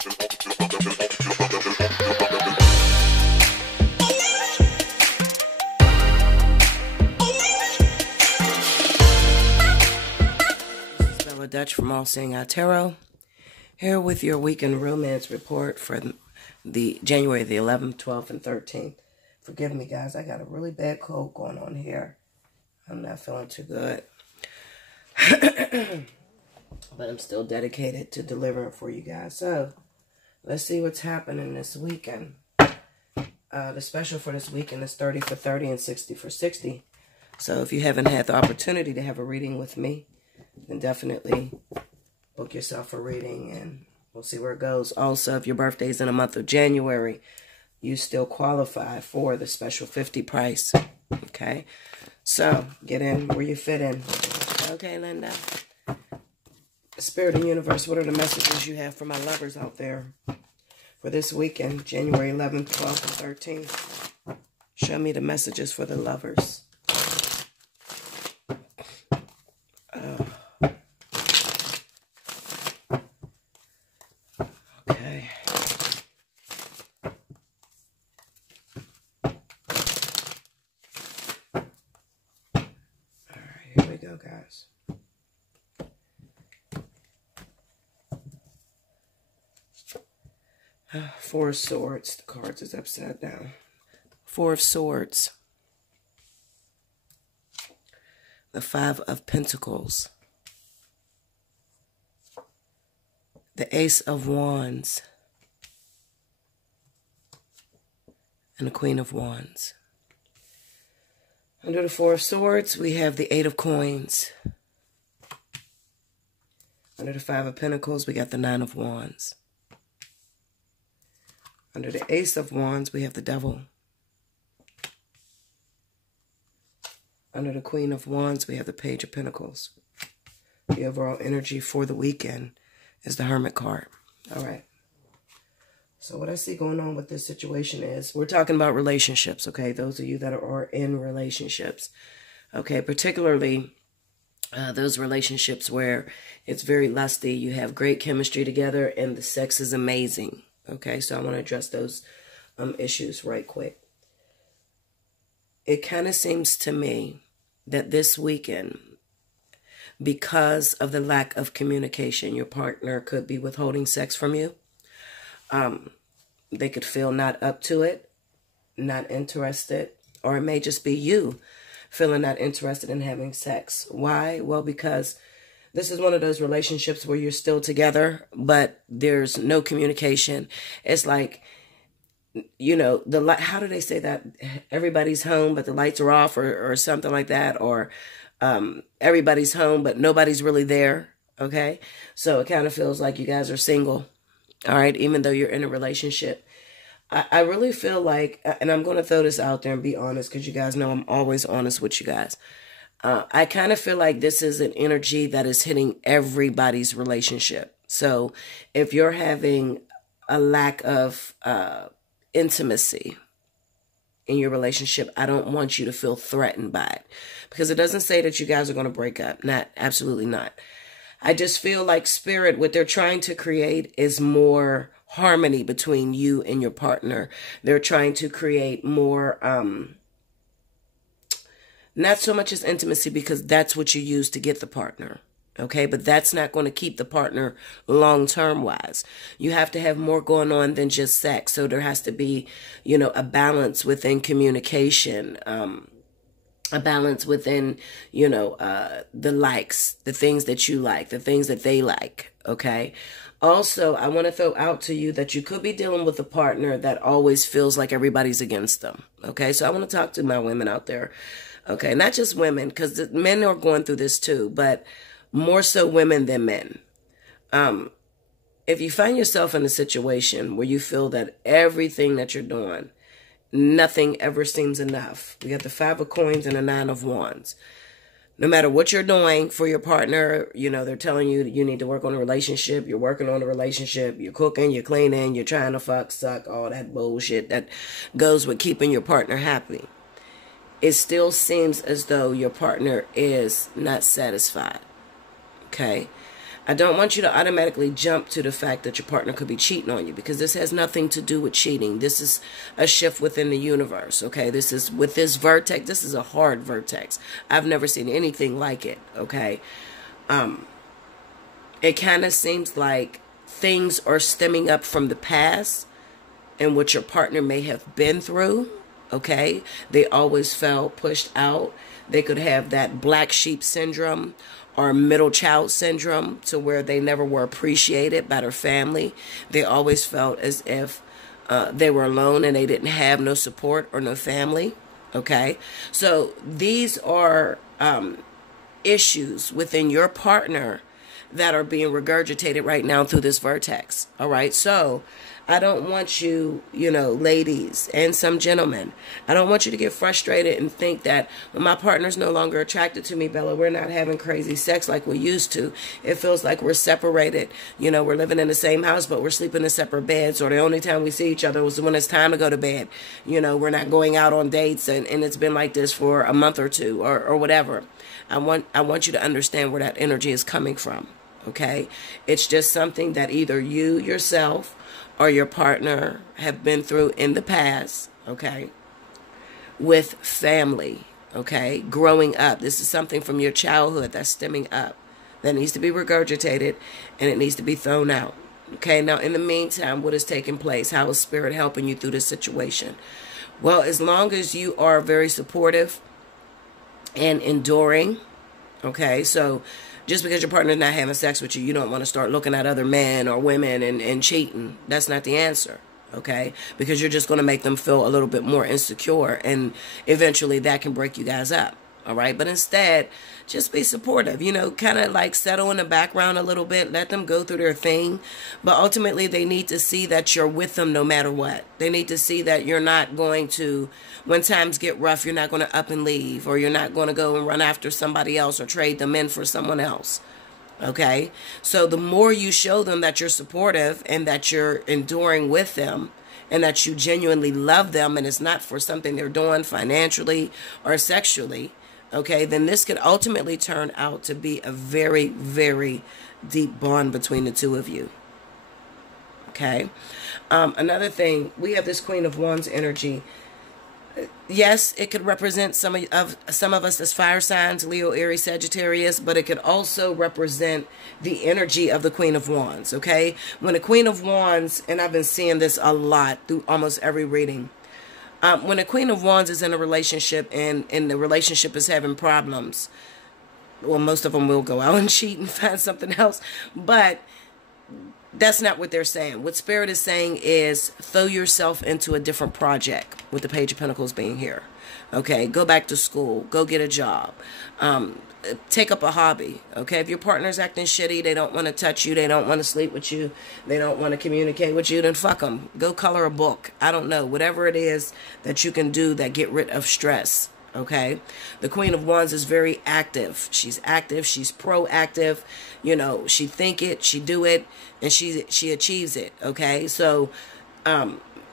Dutch from Allseeingeyetarot, here with your weekend romance report for the January the 11th, 12th, and 13th. Forgive me, guys. I got a really bad cold going on here. I'm not feeling too good. But I'm still dedicated to delivering for you guys. So, let's see what's happening this weekend. The special for this weekend is 30 for 30 and 60 for 60. So, if you haven't had the opportunity to have a reading with me, then definitely book yourself a reading and we'll see where it goes. Also, if your birthday is in the month of January, you still qualify for the special 50 price. Okay? So, get in where you fit in. Okay, Linda? Spirit and Universe, what are the messages you have for my lovers out there for this weekend, January 11th, 12th, and 13th? Show me the messages for the lovers. Okay. All right, here we go, guys. Four of Swords. The cards is upside down. Four of Swords. The Five of Pentacles. The Ace of Wands. And the Queen of Wands. Under the Four of Swords, we have the Eight of Coins. Under the Five of Pentacles, we got the Nine of Wands. Under the Ace of Wands, we have the Devil. Under the Queen of Wands, we have the Page of Pentacles. The overall energy for the weekend is the Hermit card. All right. So what I see going on with this situation is we're talking about relationships, okay? Those of you that are in relationships, okay? Particularly those relationships where it's very lusty, you have great chemistry together, and the sex is amazing. Okay, so I want to address those issues right quick. It kind of seems to me that this weekend, because of the lack of communication, your partner could be withholding sex from you. They could feel not up to it, not interested, or it may just be you feeling not interested in having sex. Why? Well, because this is one of those relationships where you're still together, but there's no communication. It's like, you know, how do they say that? Everybody's home, but the lights are off, or something like that. Or everybody's home, but nobody's really there. Okay? So it kind of feels like you guys are single. All right? Even though you're in a relationship. I really feel like, and I'm going to throw this out there and be honest, because you guys know I'm always honest with you guys. I kind of feel like this is an energy that is hitting everybody's relationship. So if you're having a lack of intimacy in your relationship, I don't want you to feel threatened by it. Because it doesn't say that you guys are going to break up. Absolutely not. I just feel like Spirit, what they're trying to create is more harmony between you and your partner. They're trying to create more not so much as intimacy, because that's what you use to get the partner. Okay, but that's not going to keep the partner long-term wise. You have to have more going on than just sex. So there has to be, you know, a balance within communication, a balance within, you know, the likes, the things that you like, the things that they like. Okay. Also, I want to throw out to you that you could be dealing with a partner that always feels like everybody's against them. Okay. So I want to talk to my women out there. Okay, not just women, because men are going through this too, but more so women than men. If you find yourself in a situation where you feel that everything that you're doing, nothing ever seems enough. We got the Five of Coins and the Nine of Wands. No matter what you're doing for your partner, you know, they're telling you that you need to work on a relationship. You're working on a relationship. You're cooking, you're cleaning, you're trying to fuck, suck, all that bullshit that goes with keeping your partner happy. It still seems as though your partner is not satisfied. Okay? I don't want you to automatically jump to the fact that your partner could be cheating on you, because this has nothing to do with cheating. This is a shift within the universe, okay? This is, with this vertex, this is a hard vertex. I've never seen anything like it, okay? It kind of seems like things are stemming up from the past and what your partner may have been through, okay? They always felt pushed out. They could have that black sheep syndrome or middle child syndrome, to where they never were appreciated by their family. They always felt as if they were alone and they didn't have no support or no family, okay? So these are issues within your partner that are being regurgitated right now through this vertex, all right? So I don't want you, ladies and some gentlemen, I don't want you to get frustrated and think that, when my partner's no longer attracted to me, Bella, we're not having crazy sex like we used to. It feels like we're separated. We're living in the same house, but we're sleeping in separate beds, or the only time we see each other was when it's time to go to bed. We're not going out on dates, and it's been like this for a month or two, or whatever. I want you to understand where that energy is coming from, okay? It's just something that either you yourself or your partner have been through in the past, okay, with family, okay, growing up. This is something from your childhood that's stemming up, that needs to be regurgitated, and it needs to be thrown out, okay? Now, in the meantime, what is taking place? How is Spirit helping you through this situation? Well, as long as you are very supportive and enduring, okay, so just because your partner's not having sex with you, you don't want to start looking at other men or women and cheating. That's not the answer, okay? Because you're just going to make them feel a little bit more insecure, and eventually that can break you guys up, all right? But instead, just be supportive, kind of like settle in the background a little bit, let them go through their thing. But ultimately, they need to see that you're with them no matter what. They need to see that you're not going to, when times get rough, you're not going to up and leave, or you're not going to go and run after somebody else or trade them in for someone else, okay? So the more you show them that you're supportive and that you're enduring with them, and that you genuinely love them, and it's not for something they're doing financially or sexually, okay, then this could ultimately turn out to be a very, very deep bond between the two of you, okay? Another thing, we have this Queen of Wands energy. Yes, it could represent some of us as fire signs, Leo, Aries, Sagittarius, but it could also represent the energy of the Queen of Wands, okay? When the Queen of Wands, and I've been seeing this a lot through almost every reading, when a Queen of Wands is in a relationship and the relationship is having problems, well, most of them will go out and cheat and find something else, but that's not what they're saying. What Spirit is saying is throw yourself into a different project, with the Page of Pentacles being here. Okay, go back to school, go get a job, take up a hobby. Okay, if your partner's acting shitty, they don't want to touch you, they don't want to sleep with you, they don't want to communicate with you, then fuck them. Go color a book. I don't know, whatever it is that you can do that get rid of stress. Okay, the Queen of Wands is very active. She's active. She's proactive. She think it, she do it, and she achieves it. Okay, so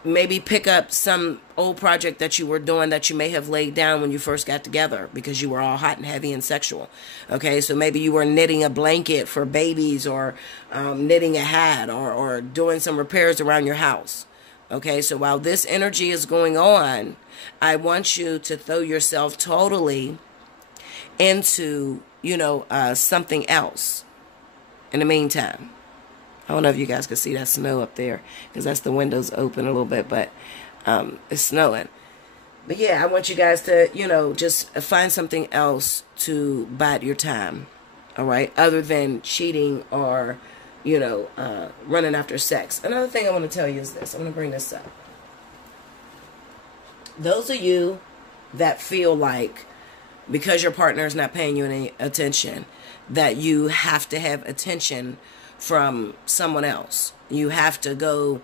maybe pick up some old project that you were doing that you may have laid down when you first got together, because you were all hot and heavy and sexual. Okay, so maybe you were knitting a blanket for babies, or knitting a hat, or doing some repairs around your house. Okay, so while this energy is going on, I want you to throw yourself totally into, something else in the meantime. I don't know if you guys can see that snow up there, because that's the windows open a little bit, but it's snowing. But yeah, I want you guys to, just find something else to bide your time, all right, other than cheating or running after sex. Another thing I want to tell you is this. I'm going to bring this up. Those of you that feel like, because your partner is not paying you any attention, that you have to have attention from someone else. You have to go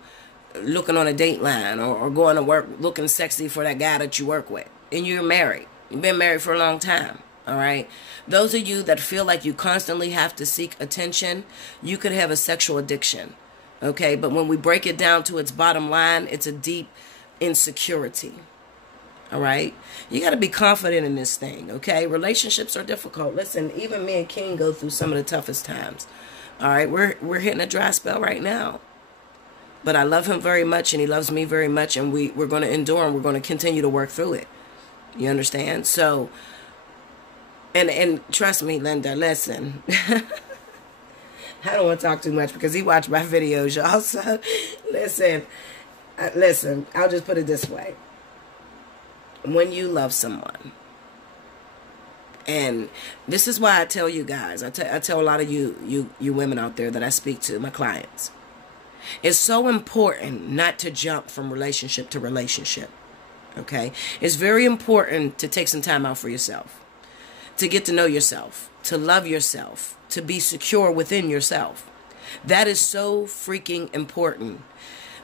looking on a date line, or going to work looking sexy for that guy that you work with. And you're married. You've been married for a long time. All right. Those of you that feel like you constantly have to seek attention, you could have a sexual addiction. Okay. But when we break it down to its bottom line, it's a deep insecurity. All right. You got to be confident in this thing. Okay. Relationships are difficult. Listen, even me and King go through some of the toughest times. All right, we're hitting a dry spell right now. But I love him very much, and he loves me very much, and we're going to endure, and we're going to continue to work through it. You understand? So, and trust me, Linda, listen. I don't want to talk too much because he watched my videos, y'all. So, listen, I'll just put it this way. When you love someone, and this is why I tell you guys, I tell a lot of you women out there that I speak to, my clients, it's so important not to jump from relationship to relationship, okay? It's very important to take some time out for yourself, to get to know yourself, to love yourself, to be secure within yourself. That is so freaking important.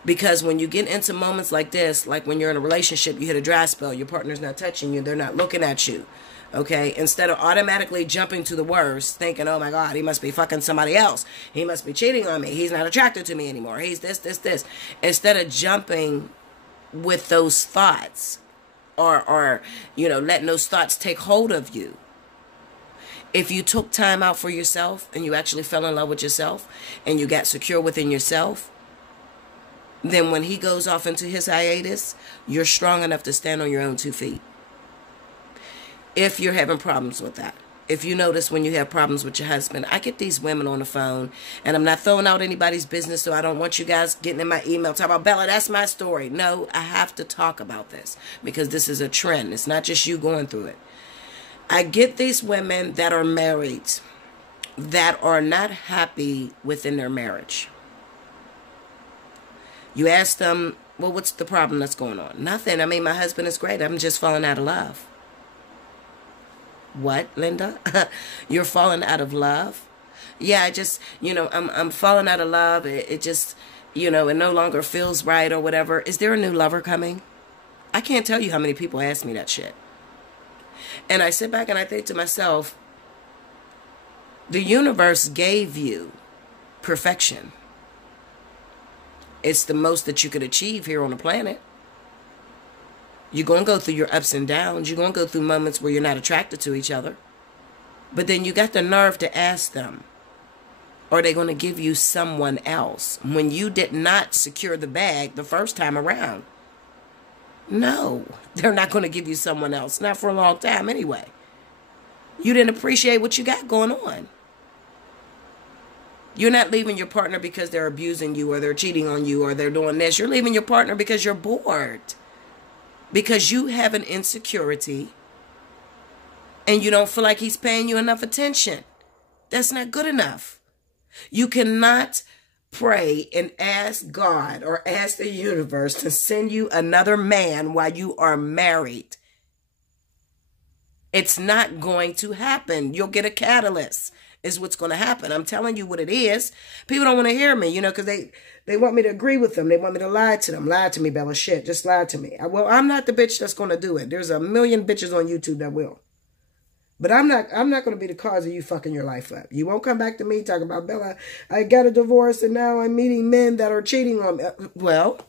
Because when you get into moments like this, like when you're in a relationship, you hit a dry spell, your partner's not touching you, they're not looking at you, okay? Instead of automatically jumping to the worst, thinking, oh my God, he must be fucking somebody else. He must be cheating on me. He's not attracted to me anymore. He's this. Instead of jumping with those thoughts or letting those thoughts take hold of you. If you took time out for yourself and you actually fell in love with yourself and you got secure within yourself, then when he goes off into his hiatus, you're strong enough to stand on your own 2 feet. If you're having problems with that. If you notice when you have problems with your husband, I get these women on the phone, and I'm not throwing out anybody's business, so I don't want you guys getting in my email talking about, Bella, that's my story. No, I have to talk about this because this is a trend. It's not just you going through it. I get these women that are married that are not happy within their marriage. You ask them, well, what's the problem that's going on? Nothing. I mean, my husband is great. I'm just falling out of love. What, Linda? You're falling out of love? Yeah, I just, I'm falling out of love. It just, it no longer feels right or whatever. Is there a new lover coming? I can't tell you how many people ask me that shit. And I sit back and I think to myself, the universe gave you perfection. It's the most that you could achieve here on the planet. You're going to go through your ups and downs. You're going to go through moments where you're not attracted to each other. But then you got the nerve to ask them, are they going to give you someone else when you did not secure the bag the first time around? No, they're not going to give you someone else. Not for a long time anyway. You didn't appreciate what you got going on. You're not leaving your partner because they're abusing you or they're cheating on you or they're doing this. You're leaving your partner because you're bored. Because you have an insecurity and you don't feel like he's paying you enough attention. That's not good enough. You cannot pray and ask God or ask the universe to send you another man while you are married. It's not going to happen. You'll get a catalyst is what's going to happen. I'm telling you what it is. People don't want to hear me, because they want me to agree with them. They want me to lie to them. Lie to me, Bella. Shit, just lie to me. Well, I'm not the bitch that's going to do it. There's a million bitches on YouTube that will. But I'm not going to be the cause of you fucking your life up. You won't come back to me talking about, Bella, I got a divorce and now I'm meeting men that are cheating on me. Well,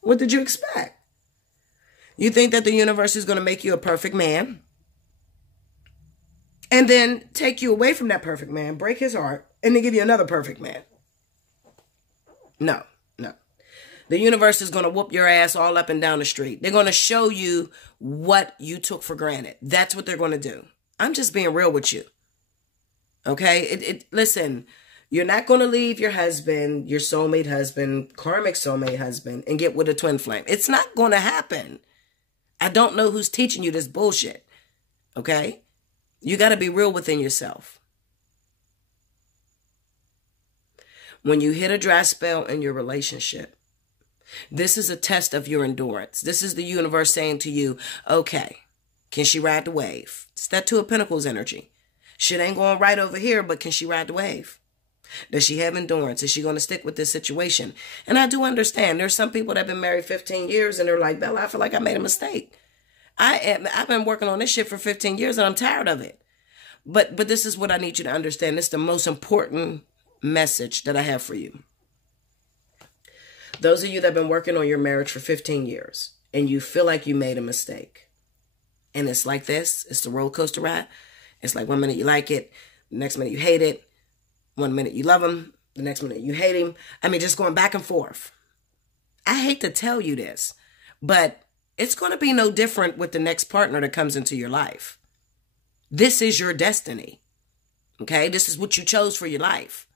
what did you expect? You think that the universe is going to make you a perfect man and then take you away from that perfect man, break his heart, and then give you another perfect man? No. The universe is going to whoop your ass all up and down the street. They're going to show you what you took for granted. That's what they're going to do. I'm just being real with you. Okay? Listen, you're not going to leave your husband, your soulmate husband, karmic soulmate husband, and get with a twin flame. It's not going to happen. I don't know who's teaching you this bullshit. Okay? You got to be real within yourself. When you hit a dry spell in your relationship, this is a test of your endurance. This is the universe saying to you, okay, can she ride the wave? It's that Two of Pentacles energy. Shit ain't going right over here, but can she ride the wave? Does she have endurance? Is she going to stick with this situation? And I do understand. There's some people that have been married 15 years and they're like, Bella, I feel like I made a mistake. I've been working on this shit for 15 years and I'm tired of it. But this is what I need you to understand. This is the most important message that I have for you. Those of you that have been working on your marriage for 15 years and you feel like you made a mistake. And it's like this. It's the roller coaster ride. It's like 1 minute you like it. The next minute you hate it. One minute you love him, the next minute you hate him. I mean, just going back and forth. I hate to tell you this, but it's going to be no different with the next partner that comes into your life. This is your destiny. Okay? This is what you chose for your life.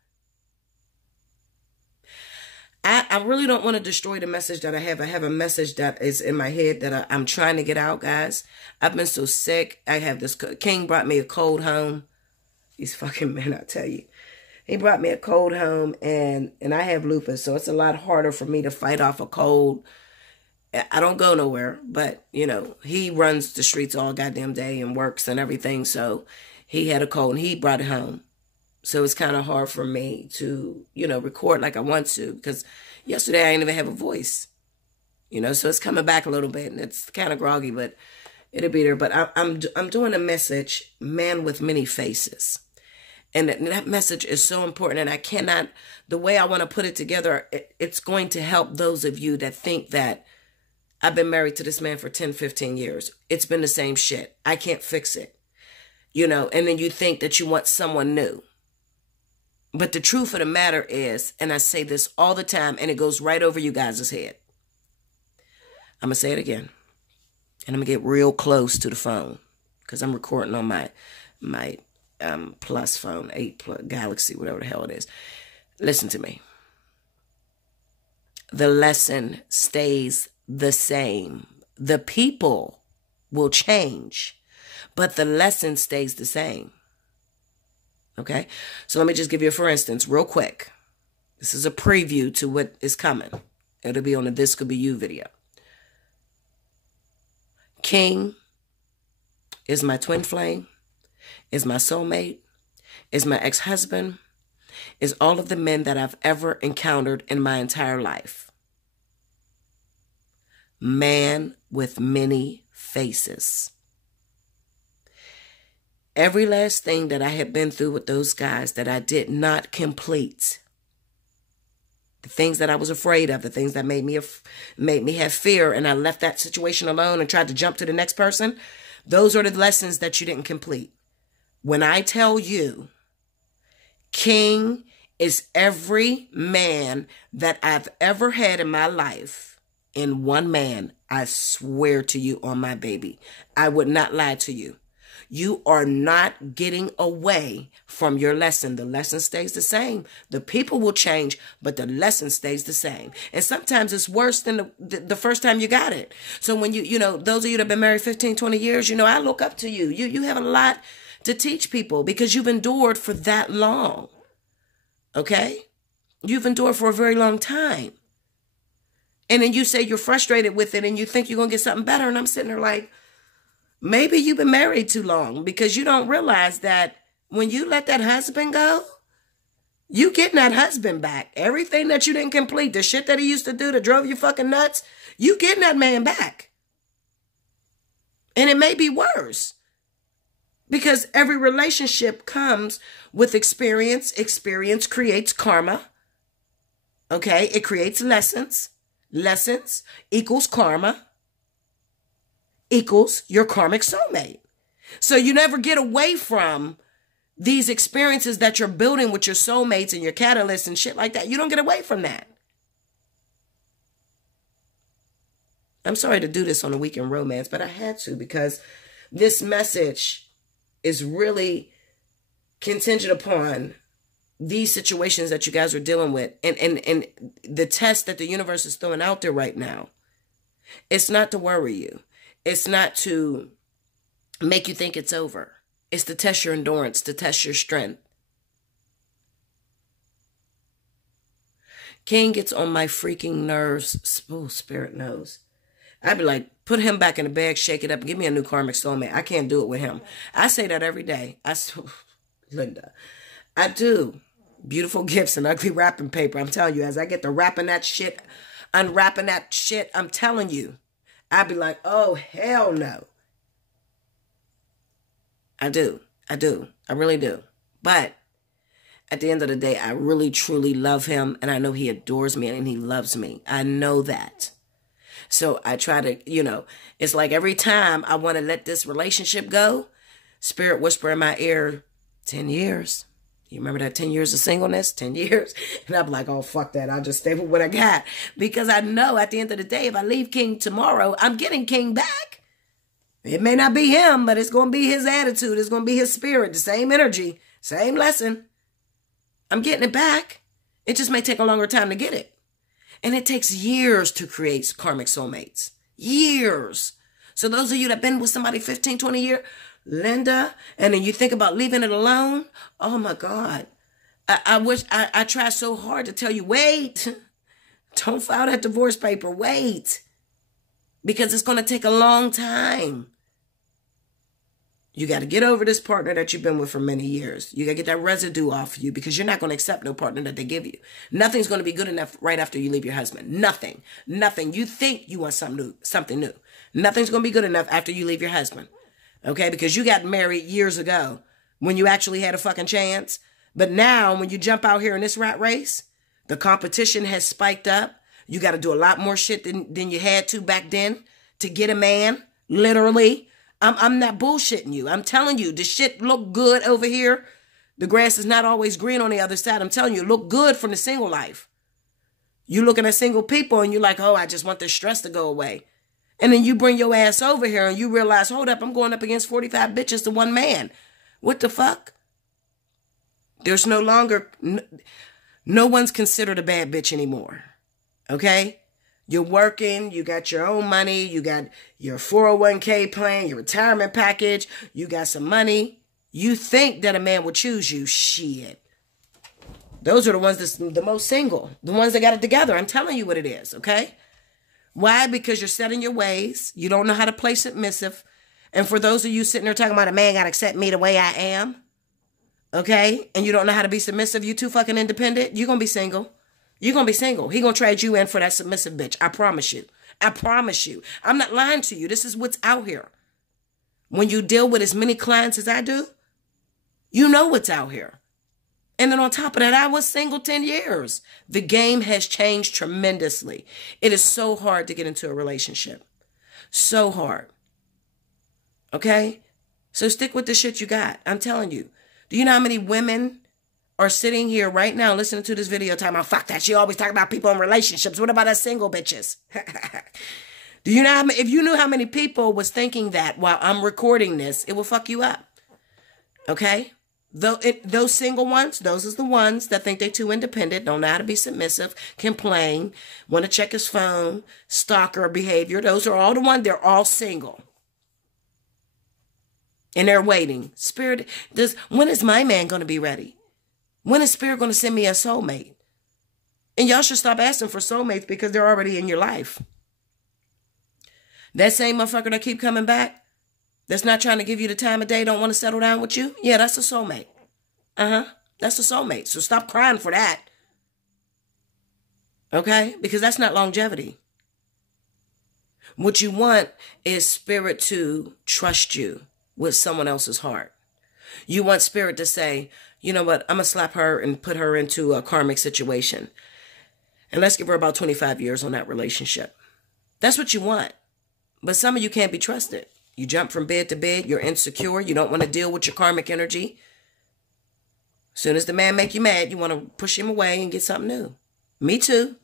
I really don't want to destroy the message that I have. I have a message that is in my head that I'm trying to get out, guys. I've been so sick. I have this. King brought me a cold home. These fucking men, I tell you. He brought me a cold home, and I have lupus, so it's a lot harder for me to fight off a cold. I don't go nowhere, but, you know, he runs the streets all goddamn day and works and everything, so he had a cold, and he brought it home. So it's kind of hard for me to, you know, record like I want to, because yesterday I didn't even have a voice, you know, so it's coming back a little bit, and it's kind of groggy, but it'll be there. But I'm doing a message, Man with Many Faces. And that message is so important, and I cannot, the way I want to put it together, it's going to help those of you that think that I've been married to this man for 10, 15 years. It's been the same shit. I can't fix it. You know, and then you think that you want someone new. But the truth of the matter is, and I say this all the time, and it goes right over you guys' head. I'm going to say it again. And I'm going to get real close to the phone, because I'm recording on my Plus phone, 8 Plus, Galaxy, whatever the hell it is. Listen to me. The lesson stays the same. The people will change, but the lesson stays the same. Okay? So let me just give you a for instance, real quick. This is a preview to what is coming. It'll be on the This Could Be You video. King is my twin flame, is my soulmate, is my ex-husband, is all of the men that I've ever encountered in my entire life. Man with many faces. Every last thing that I had been through with those guys that I did not complete. The things that I was afraid of, the things that made me have fear, and I left that situation alone and tried to jump to the next person. Those are the lessons that you didn't complete. When I tell you, King is every man that I've ever had in my life in one man, I swear to you on my baby, I would not lie to you. You are not getting away from your lesson. The lesson stays the same. The people will change, but the lesson stays the same. And sometimes it's worse than the first time you got it. So when you know, those of you that have been married 15, 20 years, you know, I look up to you. You have a lot to teach people because you've endured for that long. Okay? You've endured for a very long time. And then you say you're frustrated with it and you think you're going to get something better. And I'm sitting there like, maybe you've been married too long because you don't realize that when you let that husband go, you getting that husband back. Everything that you didn't complete, the shit that he used to do that drove you fucking nuts, you getting that man back. And it may be worse because every relationship comes with experience. Experience creates karma. Okay? It creates lessons. Lessons equals karma. Equals your karmic soulmate. So you never get away from these experiences that you're building with your soulmates and your catalysts and shit like that. You don't get away from that. I'm sorry to do this on a weekend romance, but I had to because this message is really contingent upon these situations that you guys are dealing with and the test that the universe is throwing out there right now. It's not to worry you. It's not to make you think it's over. It's to test your endurance, to test your strength. King gets on my freaking nerves. Oh, spirit knows. I'd be like, put him back in the bag, shake it up, and give me a new karmic soulmate. I can't do it with him. I say that every day. Linda, I do. Beautiful gifts and ugly wrapping paper. I'm telling you, as I get to wrapping that shit, unwrapping that shit, I'm telling you. I'd be like, oh, hell no. I do. I really do. But at the end of the day, I really, truly love him. And I know he adores me and he loves me. I know that. So I try to, you know, it's like every time I want to let this relationship go, spirit whisper in my ear, 10 years. You remember that 10 years of singleness? 10 years? And I'm like, oh, fuck that. I'll just stay with what I got. Because I know at the end of the day, if I leave King tomorrow, I'm getting King back. It may not be him, but it's going to be his attitude. It's going to be his spirit, the same energy, same lesson. I'm getting it back. It just may take a longer time to get it. And it takes years to create karmic soulmates. Years. So those of you that have been with somebody 15, 20 years, Linda, and then you think about leaving it alone. Oh my God. I wish I tried so hard to tell you, wait, don't file that divorce paper. Wait, because it's going to take a long time. You got to get over this partner that you've been with for many years. You got to get that residue off you because you're not going to accept no partner that they give you. Nothing's going to be good enough right after you leave your husband. Nothing. Nothing. You think you want something new. Nothing's going to be good enough after you leave your husband. Okay? Because you got married years ago when you actually had a fucking chance. But now when you jump out here in this rat race, the competition has spiked up. You got to do a lot more shit than you had to back then to get a man. Literally. I'm not bullshitting you. I'm telling you, the shit look good over here. The grass is not always green on the other side. I'm telling you, it look good from the single life. You looking at single people and you're like, oh, I just want this stress to go away. And then you bring your ass over here and you realize, hold up, I'm going up against 45 bitches to one man. What the fuck? There's no longer, no one's considered a bad bitch anymore. Okay? You're working, you got your own money, you got your 401k plan, your retirement package, you got some money. You think that a man will choose you. Shit. Those are the ones that's the most single. The ones that got it together. I'm telling you what it is, okay? Why? Because you're set in your ways. You don't know how to play submissive. And for those of you sitting there talking about a man got to accept me the way I am, okay? And you don't know how to be submissive, you too fucking independent, you're going to be single. You're going to be single. He going to trade you in for that submissive bitch. I promise you. I promise you. I'm not lying to you. This is what's out here. When you deal with as many clients as I do, you know what's out here. And then on top of that, I was single 10 years. The game has changed tremendously. It is so hard to get into a relationship. So hard. Okay? So stick with the shit you got. I'm telling you. Do you know how many women are sitting here right now listening to this video talking about, fuck that, she always talking about people in relationships. What about us single bitches? Do you know if you knew how many people was thinking that while I'm recording this, it will fuck you up. Okay? Those single ones, those is the ones that think they're too independent, don't know how to be submissive, complain, want to check his phone, stalker behavior. Those are all the ones, they're all single. And they're waiting. Spirit, when is my man going to be ready? When is Spirit going to send me a soulmate? And y'all should stop asking for soulmates because they're already in your life. That same motherfucker that keep coming back, that's not trying to give you the time of day, don't want to settle down with you, yeah, that's a soulmate. That's a soulmate. So stop crying for that. Okay? Because that's not longevity. What you want is Spirit to trust you with someone else's heart. You want Spirit to say, you know what, I'm going to slap her and put her into a karmic situation. And let's give her about 25 years on that relationship. That's what you want. But some of you can't be trusted. You jump from bed to bed. You're insecure. You don't want to deal with your karmic energy. As soon as the man make you mad, you want to push him away and get something new. Me too.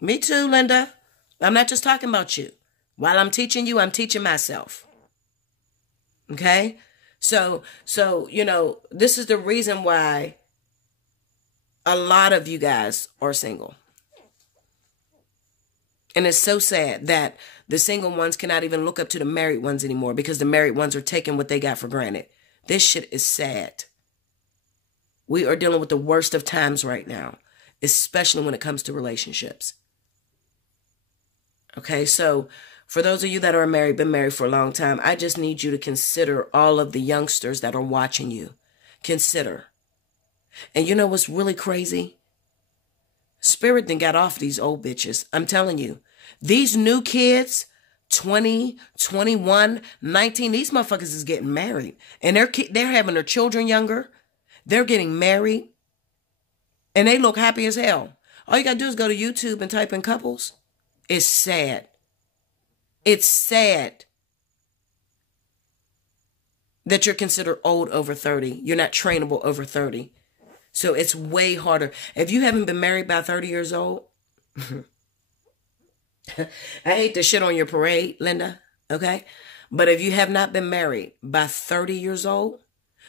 Me too, Linda. I'm not just talking about you. While I'm teaching you, I'm teaching myself. Okay? So, you know, this is the reason why a lot of you guys are single. And it's so sad that the single ones cannot even look up to the married ones anymore because the married ones are taking what they got for granted. This shit is sad. We are dealing with the worst of times right now, especially when it comes to relationships. Okay, so for those of you that are married, been married for a long time, I just need you to consider all of the youngsters that are watching you. Consider. And you know what's really crazy? Spirit then got off these old bitches. I'm telling you. These new kids, 20, 21, 19, these motherfuckers is getting married. And they're having their children younger. They're getting married. And they look happy as hell. All you got to do is go to YouTube and type in couples. It's sad. It's sad that you're considered old over 30. You're not trainable over 30. So it's way harder. If you haven't been married by 30 years old, I hate to shit on your parade, Linda, okay? But if you have not been married by 30 years old,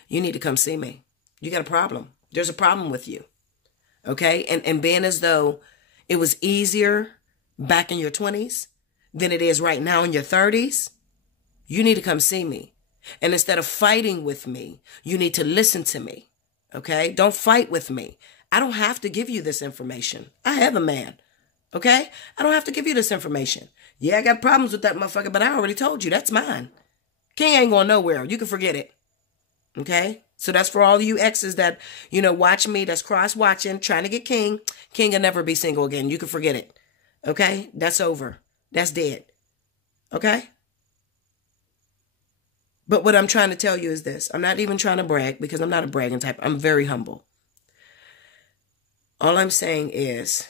you need to come see me. You got a problem. There's a problem with you, okay? And being as though it was easier back in your 20s than it is right now in your 30s, you need to come see me. And instead of fighting with me, you need to listen to me, okay? Don't fight with me. I don't have to give you this information. I have a man, okay? I don't have to give you this information. Yeah, I got problems with that motherfucker, but I already told you, that's mine. King ain't going nowhere. You can forget it, okay? So that's for all you exes that, watch me, that's cross-watching, trying to get King. King will never be single again. You can forget it, okay? That's over. That's dead, okay? But what I'm trying to tell you is this. I'm not even trying to brag because I'm not a bragging type. I'm very humble. All I'm saying is,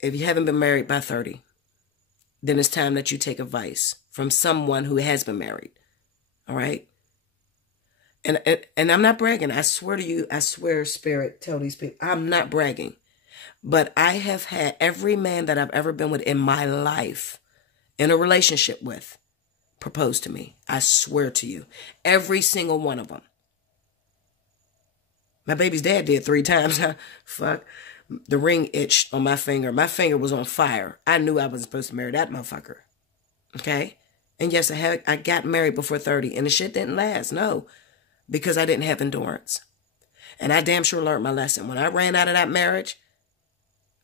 if you haven't been married by 30, then it's time that you take advice from someone who has been married. All right? And I'm not bragging. I swear to you, I swear, Spirit, tell these people, I'm not bragging. But I have had every man that I've ever been with in my life, in a relationship with, propose to me. I swear to you. Every single one of them. My baby's dad did 3 times. Fuck. The ring itched on my finger. My finger was on fire. I knew I wasn't supposed to marry that motherfucker. Okay? And yes, I got married before 30. And the shit didn't last. No. Because I didn't have endurance. And I damn sure learned my lesson. When I ran out of that marriage,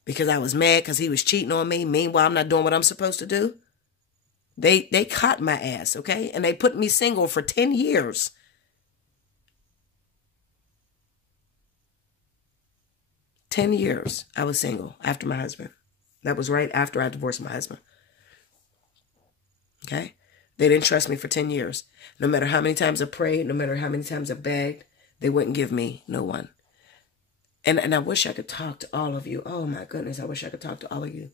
because I was mad because he was cheating on me, meanwhile I'm not doing what I'm supposed to do, They caught my ass, okay? And they put me single for 10 years. 10 years I was single after my husband. That was right after I divorced my husband. Okay? They didn't trust me for 10 years. No matter how many times I prayed, no matter how many times I begged, they wouldn't give me no one. And I wish I could talk to all of you. Oh my goodness, I wish I could talk to all of you.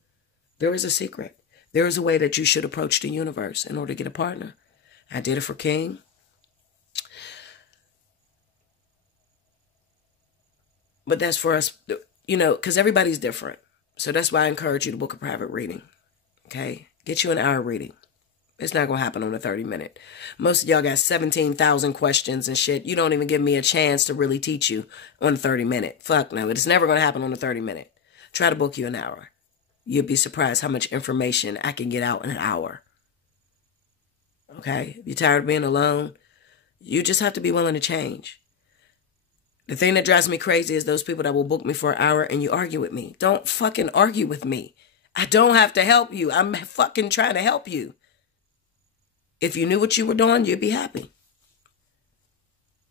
There is a secret. There is a way that you should approach the universe in order to get a partner. I did it for King. But that's for us, because everybody's different. So that's why I encourage you to book a private reading. Okay? Get you an hour reading. It's not going to happen on a 30-minute. Most of y'all got 17,000 questions and shit. You don't even give me a chance to really teach you on a 30-minute. Fuck no. It's never going to happen on a 30-minute. Try to book you an hour. You'll be surprised how much information I can get out in an hour. Okay? If you're tired of being alone, you just have to be willing to change. The thing that drives me crazy is those people that will book me for an hour and you argue with me. Don't fucking argue with me. I don't have to help you. I'm fucking trying to help you. If you knew what you were doing, you'd be happy.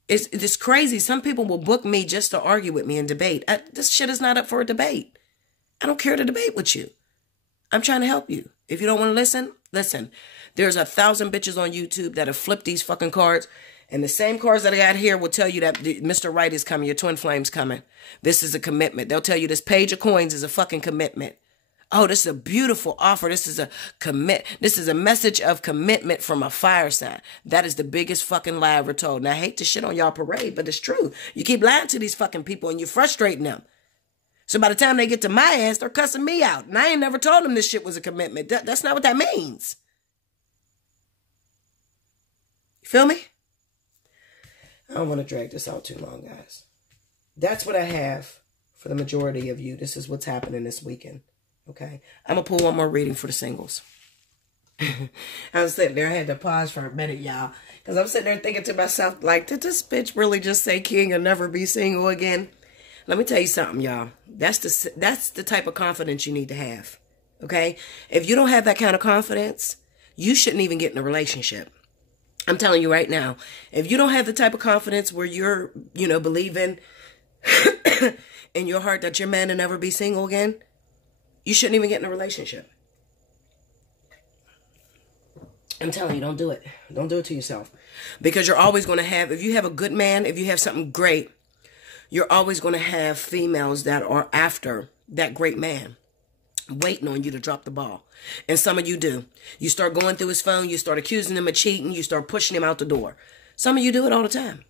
It's crazy. Some people will book me just to argue with me and debate. This shit is not up for a debate. I don't care to debate with you. I'm trying to help you. If you don't want to listen, listen. There's 1,000 bitches on YouTube that have flipped these fucking cards. And the same cards that I got here will tell you that Mr. Right is coming. Your twin flame's coming. This is a commitment. They'll tell you this page of coins is a fucking commitment. Oh, this is a beautiful offer. This is a message of commitment from a fire sign. That is the biggest fucking lie ever told. Now, I hate to shit on y'all parade, but it's true. You keep lying to these fucking people and you're frustrating them. So by the time they get to my ass, they're cussing me out. And I ain't never told them this shit was a commitment. That's not what that means. You feel me? I don't want to drag this out too long, guys. That's what I have for the majority of you. This is what's happening this weekend. Okay? I'm going to pull one more reading for the singles. I was sitting there. I had to pause for a minute, y'all. Because I'm sitting there thinking to myself, like, did this bitch really just say King will never be single again? Let me tell you something, y'all. That's the type of confidence you need to have. Okay? If you don't have that kind of confidence, you shouldn't even get in a relationship. I'm telling you right now, if you don't have the type of confidence where you're, believing in your heart that your man will never be single again, you shouldn't even get in a relationship. I'm telling you, don't do it. Don't do it to yourself. Because you're always going to have, if you have a good man, if you have something great, you're always going to have females that are after that great man, waiting on you to drop the ball. And some of you do. You start going through his phone, you start accusing him of cheating, you start pushing him out the door. Some of you do it all the time.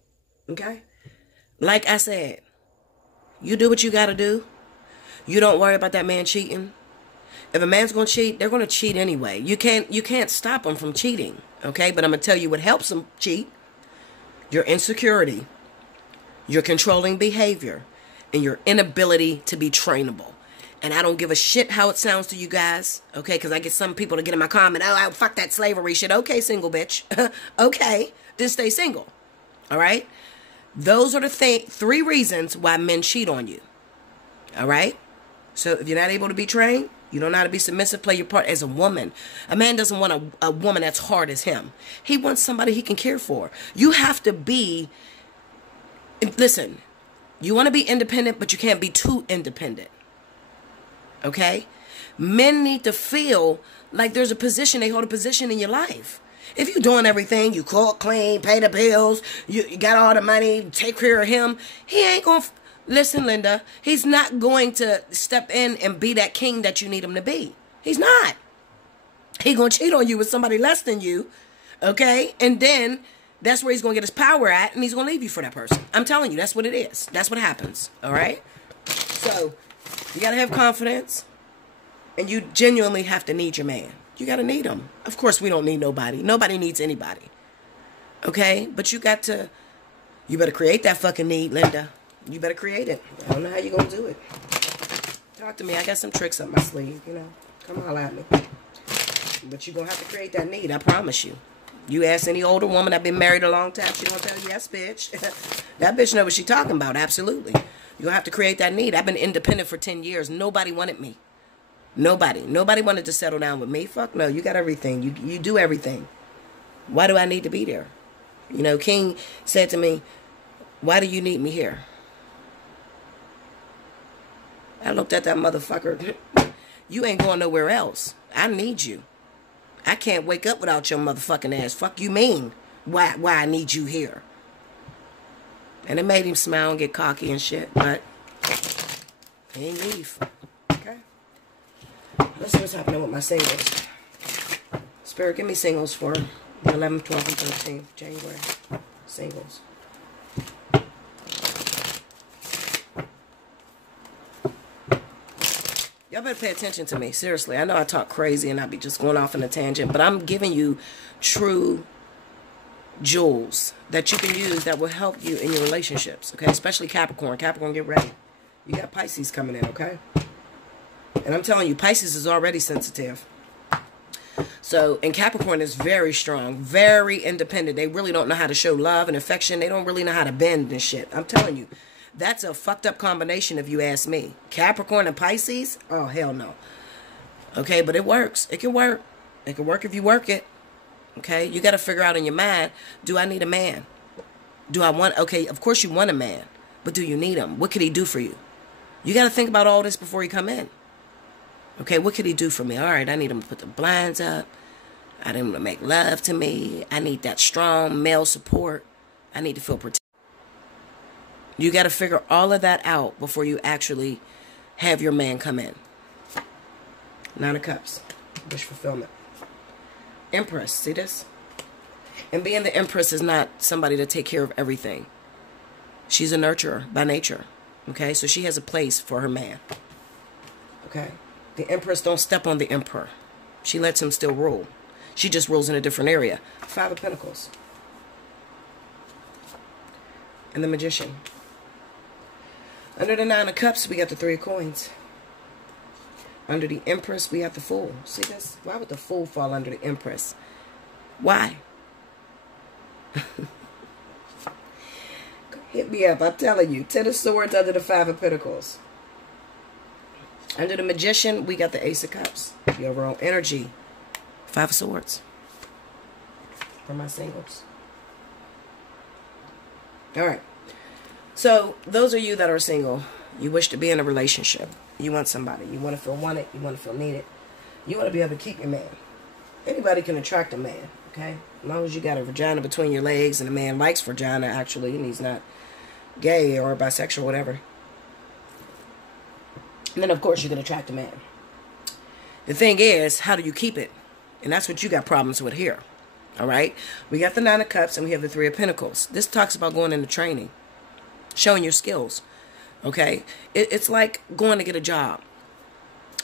Okay? Like I said, You do what you got to do. You don't worry about that man cheating. If a man's going to cheat, they're going to cheat anyway. You can't stop them from cheating, okay? But I'm going to tell you what helps them cheat. Your insecurity, your controlling behavior, and your inability to be trainable. And I don't give a shit how it sounds to you guys, okay? Because I get some people to get in my comment, oh, fuck that slavery shit. Okay, single bitch. Okay, then stay single, all right? Those are the three reasons why men cheat on you, all right? So if you're not able to be trained, you don't know how to be submissive, play your part as a woman. A man doesn't want a woman that's hard as him. He wants somebody he can care for. You have to be, listen, you want to be independent, but you can't be too independent. Okay? Men need to feel like there's a position, they hold a position in your life. If you're doing everything, you cook, clean, pay the bills, you got all the money, take care of him, he ain't going to, listen, Linda, he's not going to step in and be that king that you need him to be. He's not. He's going to cheat on you with somebody less than you, okay? And then that's where he's going to get his power at, and he's going to leave you for that person. I'm telling you, that's what it is. That's what happens, all right? So, you got to have confidence, and you genuinely have to need your man. You got to need him. Of course, we don't need nobody. Nobody needs anybody, okay? But you better create that fucking need, Linda. You better create it. I don't know how you're going to do it. Talk to me. I got some tricks up my sleeve, you know. Come holler at me. But you're going to have to create that need, I promise you. You ask any older woman that's been married a long time, she going to tell you, yes, bitch. That bitch know what she talking about, absolutely. You're going to have to create that need. I've been independent for 10 years. Nobody wanted me. Nobody wanted to settle down with me. Fuck no, you got everything. You do everything. Why do I need to be there? You know, King said to me, why do you need me here? I looked at that motherfucker. You ain't going nowhere else. I need you. I can't wake up without your motherfucking ass. Fuck you mean? Why I need you here? And it made him smile and get cocky and shit, but he ain't leave. Okay? Let's see what's happening with my singles. Spirit, give me singles for the 11th, 12th, and 13th January. Singles. Y'all better pay attention to me. Seriously, I know I talk crazy and I be just going off on a tangent, but I'm giving you true jewels that you can use that will help you in your relationships, okay? Especially Capricorn. Capricorn, get ready. You got Pisces coming in, okay? And I'm telling you, Pisces is already sensitive. So, and Capricorn is very strong, very independent. They really don't know how to show love and affection. They don't really know how to bend and shit. I'm telling you. That's a fucked up combination if you ask me. Capricorn and Pisces? Oh, hell no. Okay, but it works. It can work. It can work if you work it. Okay, you got to figure out in your mind, do I need a man? Do I want, okay, of course you want a man, but do you need him? What could he do for you? You got to think about all this before you come in. Okay, what could he do for me? All right, I need him to put the blinds up. I need him to make love to me. I need that strong male support. I need to feel protected. You got to figure all of that out before you actually have your man come in. 9 of Cups. Wish fulfillment. Empress. See this? And being the Empress is not somebody to take care of everything. She's a nurturer by nature. Okay? So she has a place for her man. Okay? The Empress don't step on the Emperor. She lets him still rule. She just rules in a different area. 5 of Pentacles. And the Magician. Under the 9 of Cups, we got the 3 of Coins. Under the Empress, we have the Fool. See this? Why would the Fool fall under the Empress? Why? Hit me up, I'm telling you. 10 of Swords under the 5 of Pentacles. Under the Magician, we got the Ace of Cups. The overall energy. 5 of Swords. For my singles. Alright. So, those are you that are single. You wish to be in a relationship. You want somebody. You want to feel wanted. You want to feel needed. You want to be able to keep your man. Anybody can attract a man, okay? As long as you got a vagina between your legs and a man likes vagina, actually, and he's not gay or bisexual or whatever. And then, of course, you can attract a man. The thing is, how do you keep it? And that's what you got problems with here, all right? We got the 9 of Cups and we have the 3 of Pentacles. This talks about going into training. Showing your skills. Okay? It's like going to get a job.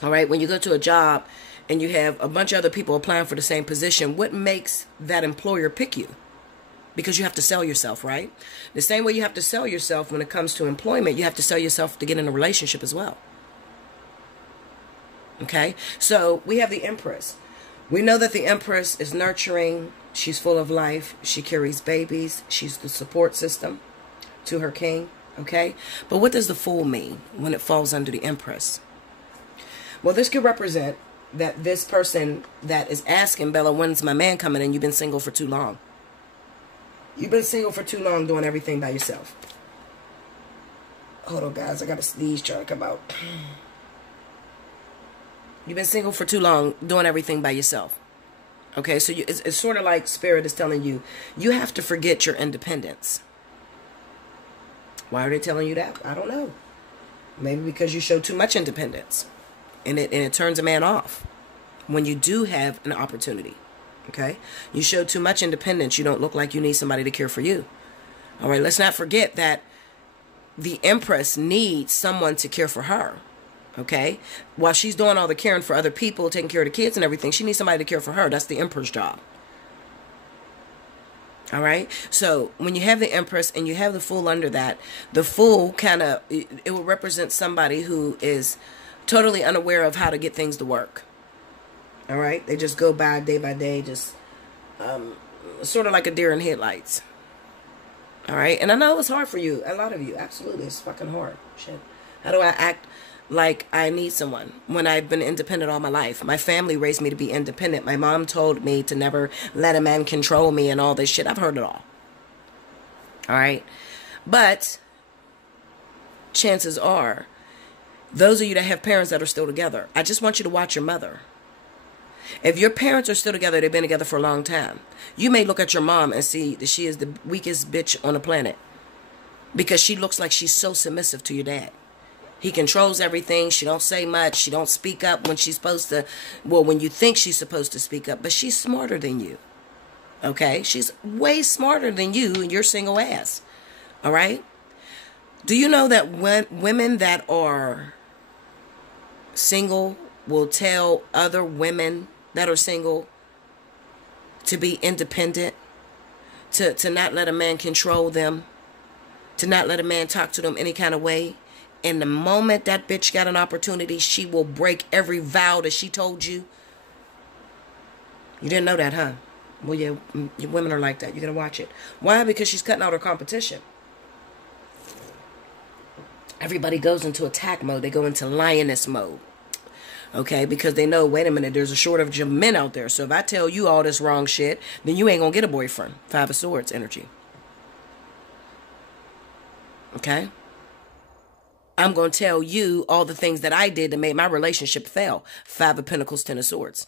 All right? When you go to a job and you have a bunch of other people applying for the same position, what makes that employer pick you? Because you have to sell yourself, right? The same way you have to sell yourself when it comes to employment, you have to sell yourself to get in a relationship as well. Okay? So we have the Empress. We know that the Empress is nurturing. She's full of life. She carries babies. She's the support system to her king. Okay? But what does the Fool mean when it falls under the Empress? Well, this could represent that this person that is asking, Bella, when's my man coming? And you've been single for too long. You've been single for too long doing everything by yourself. Hold on, guys. I got a sneeze trying to come out. You've been single for too long doing everything by yourself. Okay, so it's sort of like Spirit is telling you, you have to forget your independence. Why are they telling you that? I don't know. Maybe because you show too much independence. And it turns a man off when you do have an opportunity. Okay? You show too much independence. You don't look like you need somebody to care for you. All right, let's not forget that the Empress needs someone to care for her. Okay? While she's doing all the caring for other people, taking care of the kids and everything, she needs somebody to care for her. That's the Emperor's job. All right? So when you have the Empress and you have the Fool under that, the Fool kind of, it will represent somebody who is totally unaware of how to get things to work. All right? They just go by day, just sort of like a deer in headlights. All right? And I know it's hard for you, a lot of you. Absolutely. It's fucking hard. Shit. How do I act like I need someone when I've been independent all my life? My family raised me to be independent. My mom told me to never let a man control me and all this shit. I've heard it all. All right? But chances are, those of you that have parents that are still together, I just want you to watch your mother. If your parents are still together, they've been together for a long time, you may look at your mom and see that she is the weakest bitch on the planet because she looks like she's so submissive to your dad. He controls everything. She don't say much. She don't speak up when she's supposed to. Well, when you think she's supposed to speak up, but she's smarter than you. Okay? She's way smarter than you and your single ass. All right? Do you know that women that are single will tell other women that are single to be independent, to not let a man control them, to not let a man talk to them any kind of way? And the moment that bitch got an opportunity, she will break every vow that she told you. You didn't know that, huh? Well, yeah, women are like that. You're going to watch it. Why? Because she's cutting out her competition. Everybody goes into attack mode. They go into lioness mode. Okay? Because they know, wait a minute, there's a shortage of men out there. So if I tell you all this wrong shit, then you ain't going to get a boyfriend. 5 of Swords energy. Okay? I'm going to tell you all the things that I did to make my relationship fail. 5 of Pentacles, 10 of Swords.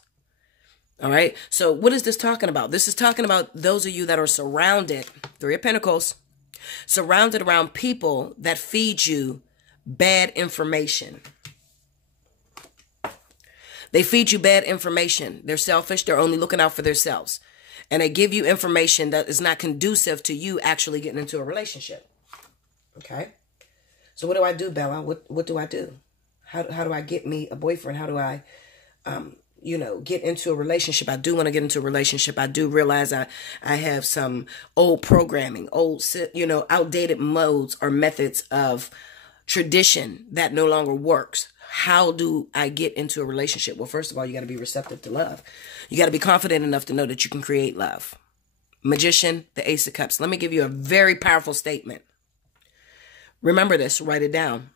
All right? So what is this talking about? This is talking about those of you that are surrounded, 3 of Pentacles, surrounded around people that feed you bad information. They feed you bad information. They're selfish. They're only looking out for themselves. And they give you information that is not conducive to you actually getting into a relationship. Okay? So what do I do, Bella? What do I do? How do I get me a boyfriend? How do I, get into a relationship? I do want to get into a relationship. I do realize I have some old programming, outdated modes or methods of tradition that no longer works. How do I get into a relationship? Well, first of all, you got to be receptive to love. You got to be confident enough to know that you can create love. Magician, the Ace of Cups. Let me give you a very powerful statement. Remember this, write it down.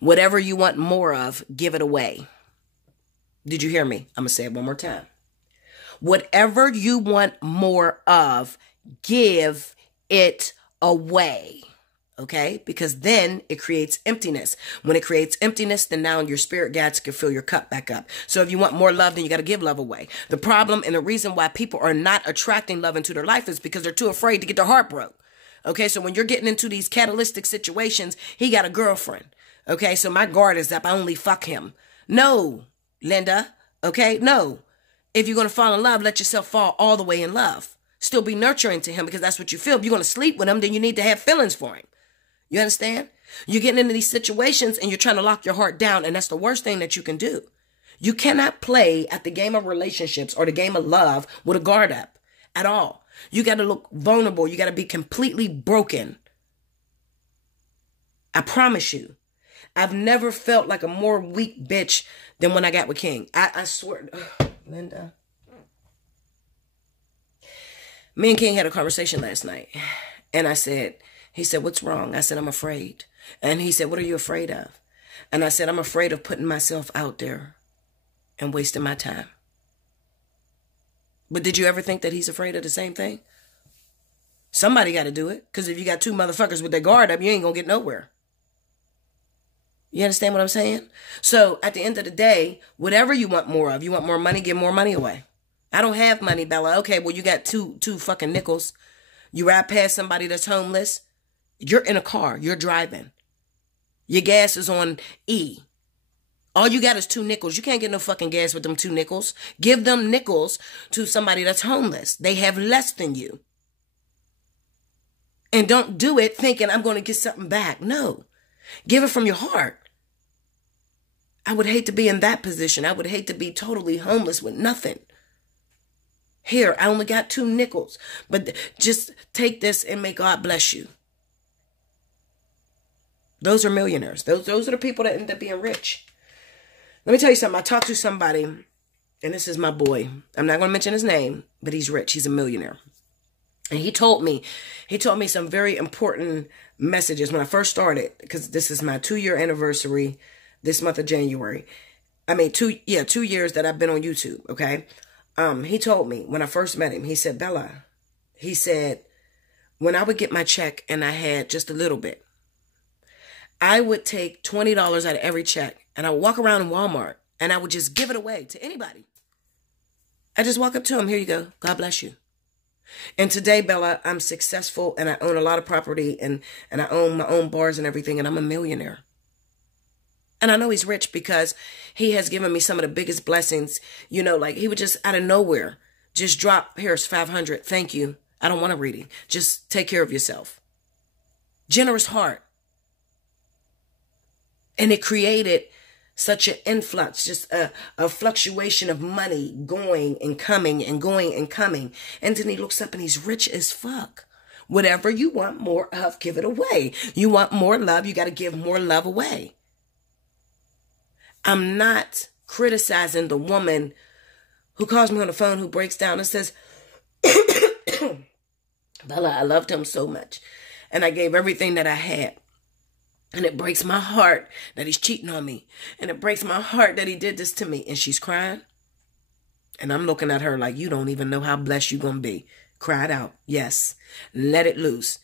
Whatever you want more of, give it away. Did you hear me? I'm going to say it one more time. Whatever you want more of, give it away. Okay? Because then it creates emptiness. When it creates emptiness, then now your spirit guides can fill your cup back up. So if you want more love, then you got to give love away. The problem and the reason why people are not attracting love into their life is because they're too afraid to get their heart broke. Okay, so when you're getting into these catalytic situations, he got a girlfriend. Okay, so my guard is up. I only fuck him. No, Linda. Okay, no. If you're going to fall in love, let yourself fall all the way in love. Still be nurturing to him because that's what you feel. If you're going to sleep with him, then you need to have feelings for him. You understand? You're getting into these situations and you're trying to lock your heart down, and that's the worst thing that you can do. You cannot play at the game of relationships or the game of love with a guard up at all. You got to look vulnerable. You got to be completely broken. I promise you. I've never felt like a more weak bitch than when I got with King. I swear. Ugh, Linda. Me and King had a conversation last night. And he said, what's wrong? I said, I'm afraid. And he said, what are you afraid of? And I said, I'm afraid of putting myself out there and wasting my time. But did you ever think that he's afraid of the same thing? Somebody got to do it. Because if you got two motherfuckers with their guard up, you ain't going to get nowhere. You understand what I'm saying? So at the end of the day, whatever you want more of, you want more money, give more money away. I don't have money, Bella. Okay, well, you got two fucking nickels. You ride past somebody that's homeless. You're in a car. You're driving. Your gas is on E. All you got is 2 nickels. You can't get no fucking gas with them 2 nickels. Give them nickels to somebody that's homeless. They have less than you. And don't do it thinking I'm going to get something back. No. Give it from your heart. I would hate to be in that position. I would hate to be totally homeless with nothing. Here, I only got 2 nickels. But just take this and may God bless you. Those are millionaires. Those are the people that end up being rich. Let me tell you something. I talked to somebody, and this is my boy. I'm not going to mention his name, but he's rich. He's a millionaire. And he told me some very important messages when I first started, because this is my 2-year anniversary this month of January. I mean, 2 years that I've been on YouTube, okay? He told me when I first met him, he said, Bella, he said, when I would get my check and I had just a little bit, I would take $20 out of every check and I would walk around in Walmart and I would just give it away to anybody. I just walk up to him. Here you go. God bless you. And today, Bella, I'm successful and I own a lot of property and I own my own bars and everything, and I'm a millionaire. And I know he's rich because he has given me some of the biggest blessings. You know, like he would just out of nowhere just drop, here's 500. Thank you. I don't want a reading. Just take care of yourself. Generous heart. And it created such an influx, just a fluctuation of money going and coming and going and coming. And then he looks up and he's rich as fuck. Whatever you want more of, give it away. You want more love, you got to give more love away. I'm not criticizing the woman who calls me on the phone, who breaks down and says, Bella, I loved him so much. And I gave everything that I had. And it breaks my heart that he's cheating on me. And it breaks my heart that he did this to me. And she's crying. And I'm looking at her like, you don't even know how blessed you're going to be. Cry it out. Yes. Let it loose.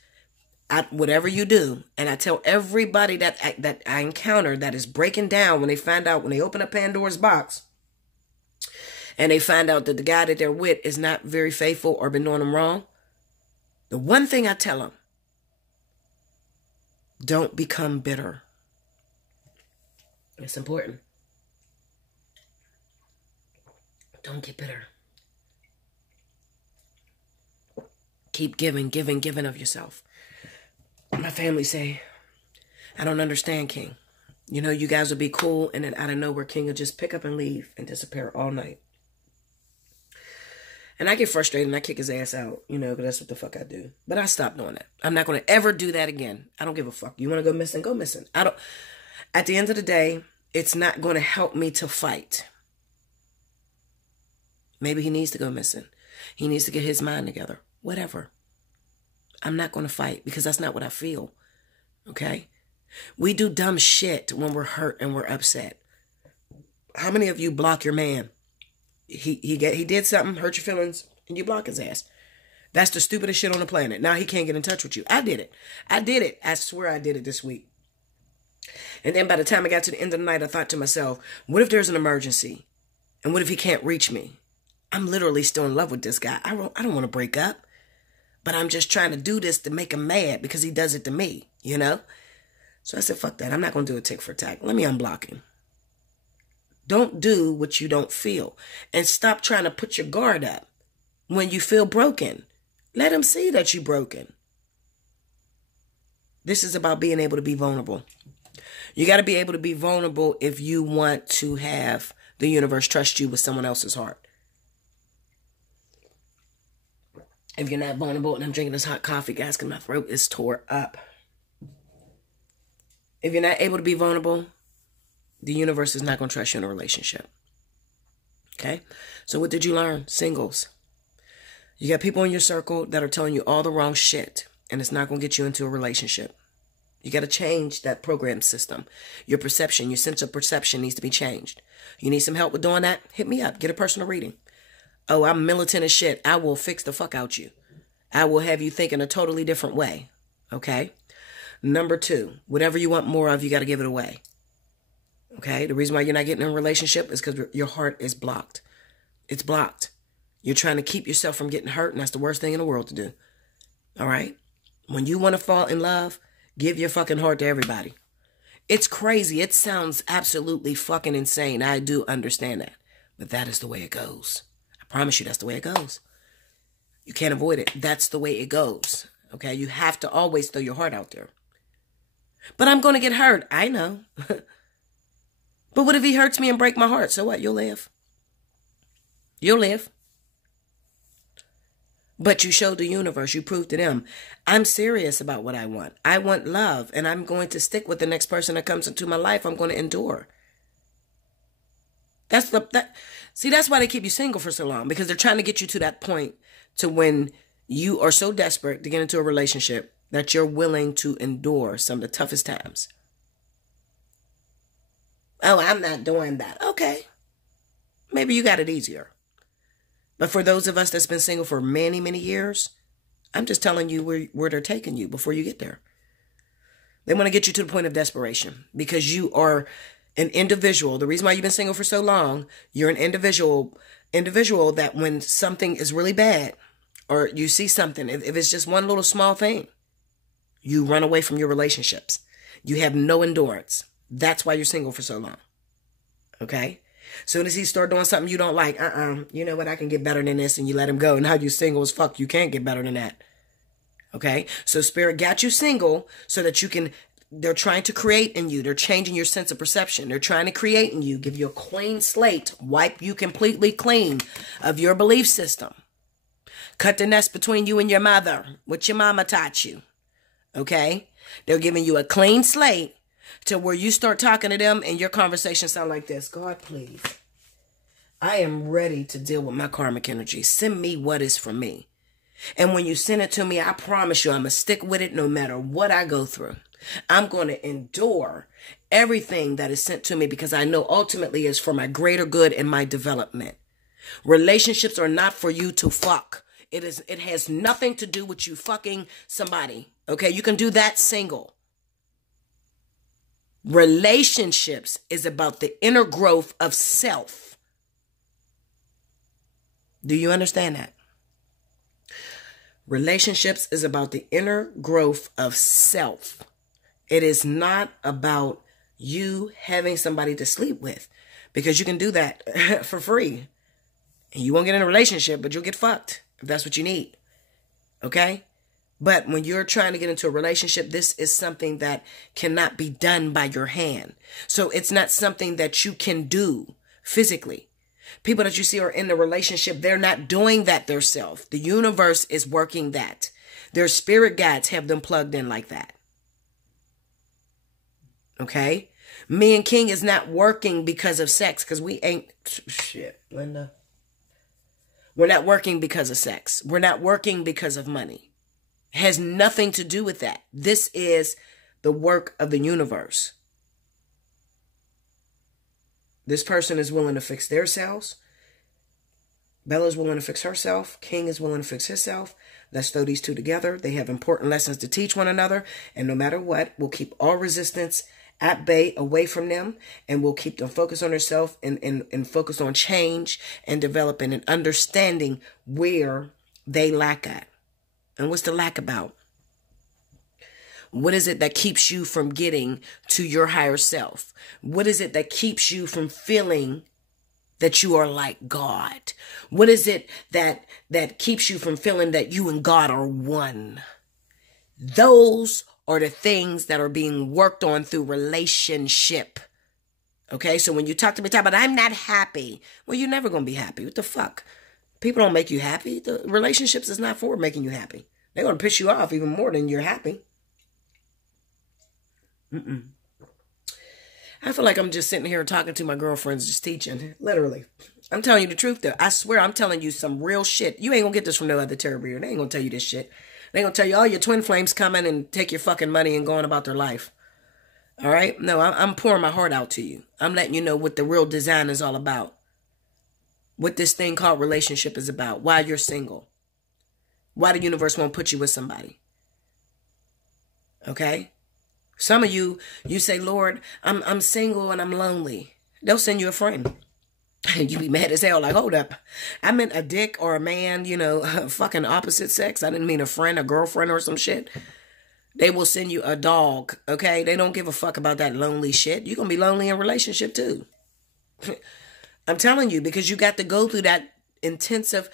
Whatever you do. And I tell everybody that I encounter that is breaking down when they open up Pandora's box. And they find out that the guy that they're with is not very faithful or been doing them wrong. The one thing I tell them. Don't become bitter. It's important. Don't get bitter. Keep giving of yourself. My family say, I don't understand, King. You know, you guys would be cool, and then out of nowhere, King will just pick up and leave and disappear all night. And I get frustrated and I kick his ass out, you know, because that's what the fuck I do. But I stopped doing that. I'm not going to ever do that again. I don't give a fuck. You want to go missing? Go missing. At the end of the day, it's not going to help me to fight. Maybe he needs to go missing. He needs to get his mind together. Whatever. I'm not going to fight because that's not what I feel. Okay? We do dumb shit when we're hurt and we're upset. How many of you block your man? He did something, hurt your feelings, and you block his ass. That's the stupidest shit on the planet. Now he can't get in touch with you. I did it. I swear I did it this week. And then by the time I got to the end of the night, I thought to myself, what if there's an emergency? And what if he can't reach me? I'm literally still in love with this guy. I don't want to break up. But I'm just trying to do this to make him mad because he does it to me, you know? So I said, fuck that. I'm not going to do a tick for tack. Let me unblock him. Don't do what you don't feel. And stop trying to put your guard up when you feel broken. Let him see that you're broken. This is about being able to be vulnerable. You got to be able to be vulnerable if you want to have the universe trust you with someone else's heart. If you're not vulnerable, and I'm drinking this hot coffee, guys, because my throat is tore up. If you're not able to be vulnerable, the universe is not going to trust you in a relationship. Okay? So what did you learn? Singles. You got people in your circle that are telling you all the wrong shit, and it's not going to get you into a relationship. You got to change that program system. Your perception, your sense of perception needs to be changed. You need some help with doing that? Hit me up. Get a personal reading. Oh, I'm militant as shit. I will fix the fuck out you. I will have you think in a totally different way. Okay? Number 2, whatever you want more of, you got to give it away. Okay? The reason why you're not getting in a relationship is because your heart is blocked. It's blocked. You're trying to keep yourself from getting hurt, and that's the worst thing in the world to do. All right? When you want to fall in love, give your fucking heart to everybody. It's crazy. It sounds absolutely fucking insane. I do understand that. But that is the way it goes. I promise you that's the way it goes. You can't avoid it. That's the way it goes. Okay? You have to always throw your heart out there. But I'm going to get hurt. I know. But what if he hurts me and break my heart? So what? You'll live. You'll live. But you showed the universe, you proved to them, I'm serious about what I want. I want love, and I'm going to stick with the next person that comes into my life. I'm going to endure. That's why they keep you single for so long, because they're trying to get you to that point to when you are so desperate to get into a relationship that you're willing to endure some of the toughest times. Oh, I'm not doing that. Okay. Maybe you got it easier. But for those of us that's been single for many, many years, I'm just telling you where they're taking you before you get there. They want to get you to the point of desperation because you are an individual. The reason why you've been single for so long, you're an individual that when something is really bad or you see something, if it's just one little small thing, you run away from your relationships. You have no endurance. That's why you're single for so long. Okay? Soon as he start doing something you don't like, you know what, I can get better than this, and you let him go. Now you single as fuck, you can't get better than that. Okay? So Spirit got you single so that you can, they're trying to create in you. They're changing your sense of perception. They're trying to create in you, give you a clean slate, wipe you completely clean of your belief system. Cut the nest between you and your mother, what your mama taught you. Okay? They're giving you a clean slate to where you start talking to them and your conversations sound like this. God, please. I am ready to deal with my karmic energy. Send me what is for me. And when you send it to me, I promise you I'm going to stick with it no matter what I go through. I'm going to endure everything that is sent to me because I know ultimately it's for my greater good and my development. Relationships are not for you to fuck. It has nothing to do with you fucking somebody. Okay? You can do that single. Relationships is about the inner growth of self. Do you understand that? Relationships is about the inner growth of self. It is not about you having somebody to sleep with, because you can do that for free. And you won't get in a relationship, but you'll get fucked if that's what you need. Okay? But when you're trying to get into a relationship, this is something that cannot be done by your hand. So it's not something that you can do physically. People that you see are in the relationship, they're not doing that themselves. The universe is working that. Their spirit guides have them plugged in like that. Okay? Me and King is not working because of sex, because we ain't... Shit, Linda. We're not working because of sex. We're not working because of money. Has nothing to do with that. This is the work of the universe. This person is willing to fix themselves. Bella's willing to fix herself. King is willing to fix himself. Let's throw these two together. They have important lessons to teach one another. And no matter what, we'll keep all resistance at bay, away from them. And we'll keep them focused on themselves and focused on change and developing and understanding where they lack at. And what's the lack about? What is it that keeps you from getting to your higher self? What is it that keeps you from feeling that you are like God? What is it that keeps you from feeling that you and God are one? Those are the things that are being worked on through relationship. Okay, so when you talk to me, talk about, I'm not happy. Well, you're never going to be happy. What the fuck? People don't make you happy. The relationships is not for making you happy. They're going to piss you off even more than you're happy. I feel like I'm just sitting here talking to my girlfriends, just teaching. Literally. I'm telling you the truth, though. I swear I'm telling you some real shit. You ain't going to get this from no other tarot reader. They ain't going to tell you this shit. They ain't going to tell you, oh, your twin flames coming and take your fucking money and going about their life. All right? No, I'm pouring my heart out to you. I'm letting you know what the real design is all about. What this thing called relationship is about. Why you're single. Why the universe won't put you with somebody. Okay? Some of you say, Lord, I'm single and I'm lonely. They'll send you a friend. And you be mad as hell, like, hold up. I meant a dick or a man, fucking opposite sex. I didn't mean a friend, a girlfriend or some shit. They will send you a dog, okay? They don't give a fuck about that lonely shit. You're going to be lonely in a relationship too. I'm telling you, because you got to go through that intensive...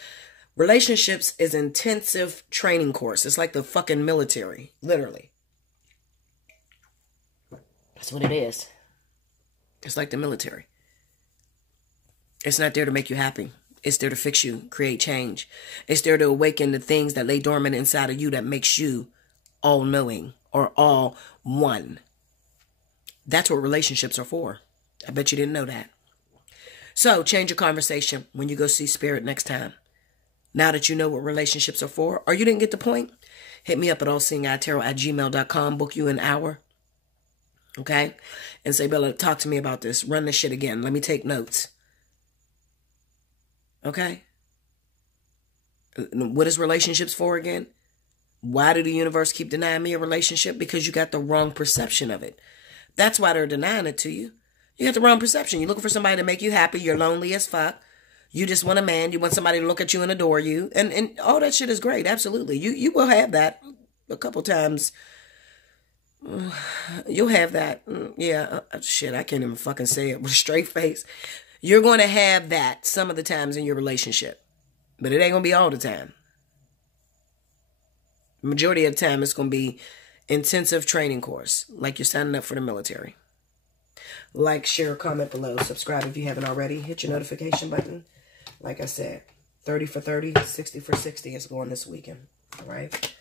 Relationships is intensive training course. It's like the fucking military, literally. That's what it is. It's like the military. It's not there to make you happy. It's there to fix you, create change. It's there to awaken the things that lay dormant inside of you that makes you all-knowing or all-one. That's what relationships are for. I bet you didn't know that. So, change your conversation when you go see Spirit next time. Now that you know what relationships are for, or you didn't get the point, hit me up at allseeingeyetarot@gmail.com. Book you an hour. Okay? And say, Bella, talk to me about this. Run this shit again. Let me take notes. Okay? What is relationships for again? Why do the universe keep denying me a relationship? Because you got the wrong perception of it. That's why they're denying it to you. You got the wrong perception. You're looking for somebody to make you happy. You're lonely as fuck. You just want a man. You want somebody to look at you and adore you. And all that shit is great. Absolutely. You will have that a couple times. You'll have that. Yeah. Shit, I can't even fucking say it with a straight face. You're going to have that some of the times in your relationship. But it ain't going to be all the time. Majority of the time, it's going to be intensive training course. Like you're signing up for the military. Like, share, comment below. Subscribe if you haven't already. Hit your notification button. Like I said, 30 for 30, 60 for 60 is going this weekend. All right?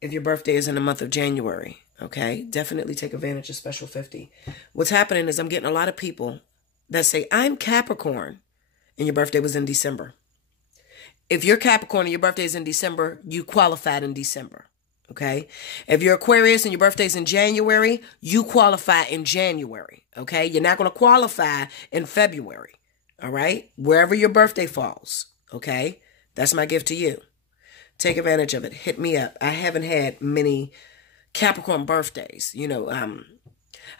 If your birthday is in the month of January, okay, definitely take advantage of Special 50. What's happening is I'm getting a lot of people that say, I'm Capricorn, and your birthday was in December. If you're Capricorn and your birthday is in December, you qualified in December. Okay? If you're Aquarius and your birthday's in January, you qualify in January. Okay? You're not going to qualify in February. All right? Wherever your birthday falls. Okay? That's my gift to you. Take advantage of it. Hit me up. I haven't had many Capricorn birthdays.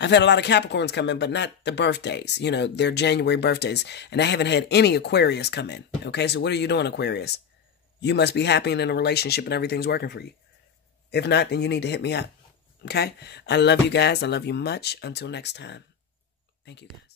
I've had a lot of Capricorns come in, but not the birthdays. They're January birthdays. And I haven't had any Aquarius come in. Okay? So what are you doing, Aquarius? You must be happy and in a relationship and everything's working for you. If not, then you need to hit me up. Okay? I love you guys. I love you much. Until next time. Thank you, guys.